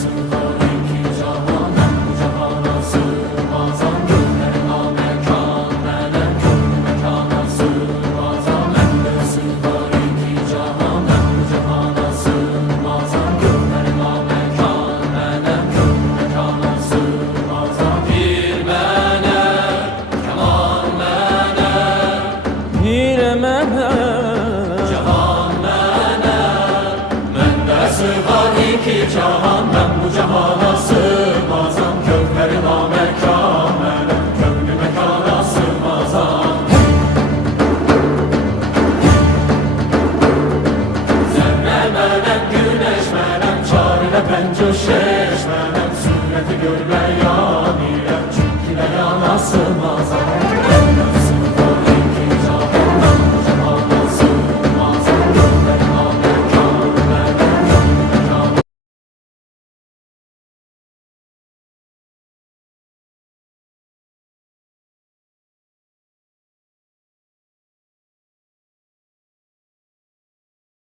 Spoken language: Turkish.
sığar iki cahan, ben bu cahana sığmazam. Gönlüme mekan, melek gönlü mekana sığmazam. Bende sığar iki cahan, ben bu cahana sığmazam. Gönlüme mekan, melek gönlü mekana sığmazam. Bir melek, keman melek, Pire melek, cahan melek. Bende sığar iki cahan, ben bu cahana sığmazam. Gönlüme mekan, melek gönlü mekana sığmazam. Zerre melek, güneş melek, çarine pencö şeş melek, sureti görmek